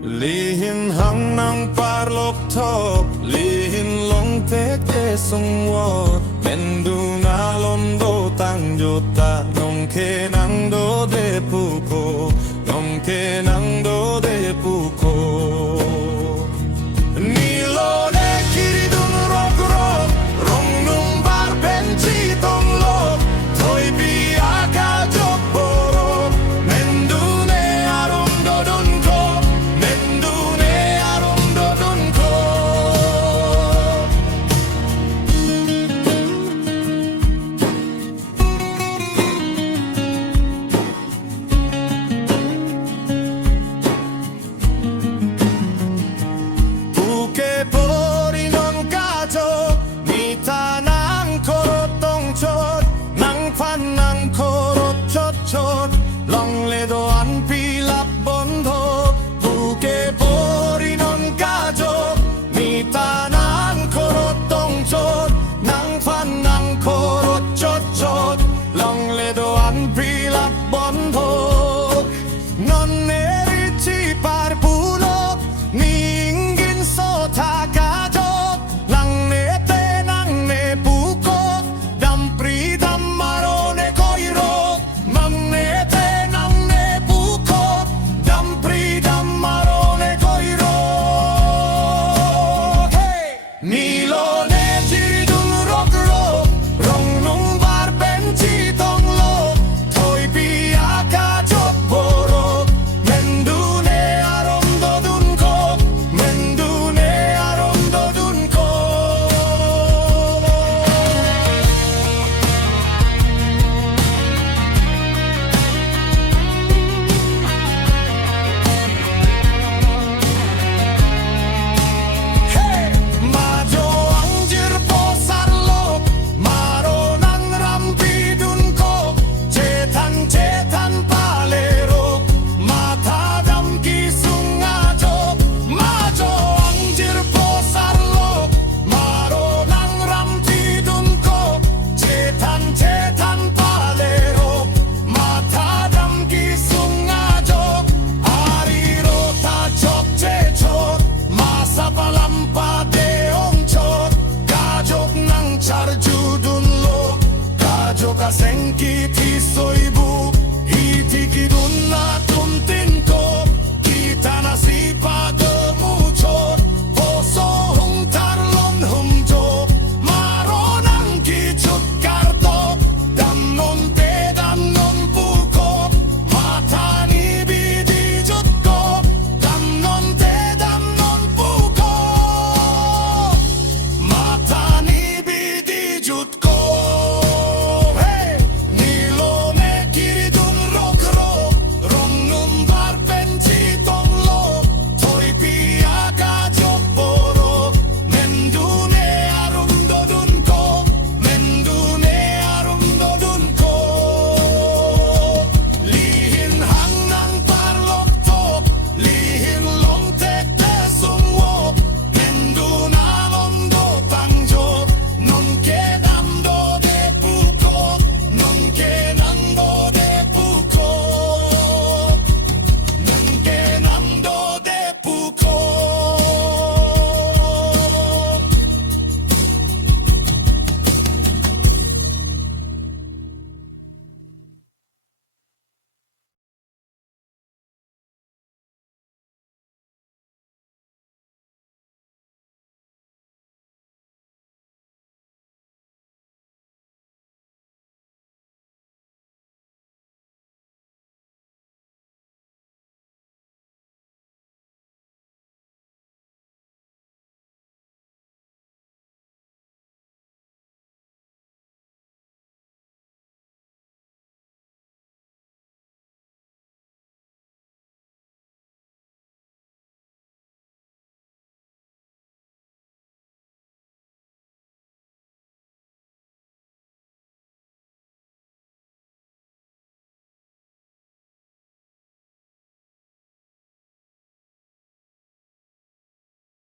Lihin hang nang parlok top, lihin long tek te sung wo, mendu na londo tang jota, nong ke nang do de puko, nong ke nang do de puko. Nilo de kiri dun rok rok, rong nung bar benci tong lok, toy biaka jok borok, mendu ne arum do dun ko, mendu ne arum do dun ko. Buke pori non kajo, ni tanang korot tong chot, nang pan nang korot chot chot, long le do an pilap bondo. Buke pori non kajo, ni tanang korot tong chot, nang pan nang korot chot chot, long le do an pilap bondo. Non nerici par pulok, ninggin so takajok, nang ne te nang ne pukok, dam pri dam marone koirok, mang ne te nang ne pukok, dam pri dam marone koirok. Hey! Nilo ne jiridung rok rok, rong nung bar benci tong lo, toy biaka jok borok, mendu ne arom do dun ko, mendu ne arom do dun ko. Hey! Majo anjir posar lok, maro nang rampi dun ko, cetan cetan palerok, mata dam kisung ajok. Majo anjir posar lok, maro nang rampi dun ko, cetan cetan palerok, mata dam kisung ajok. Ariro ta chok cechot, masa palampa de ongchot, kajok nang charjudun lo, kajok asengki ti soibu, iti kidun na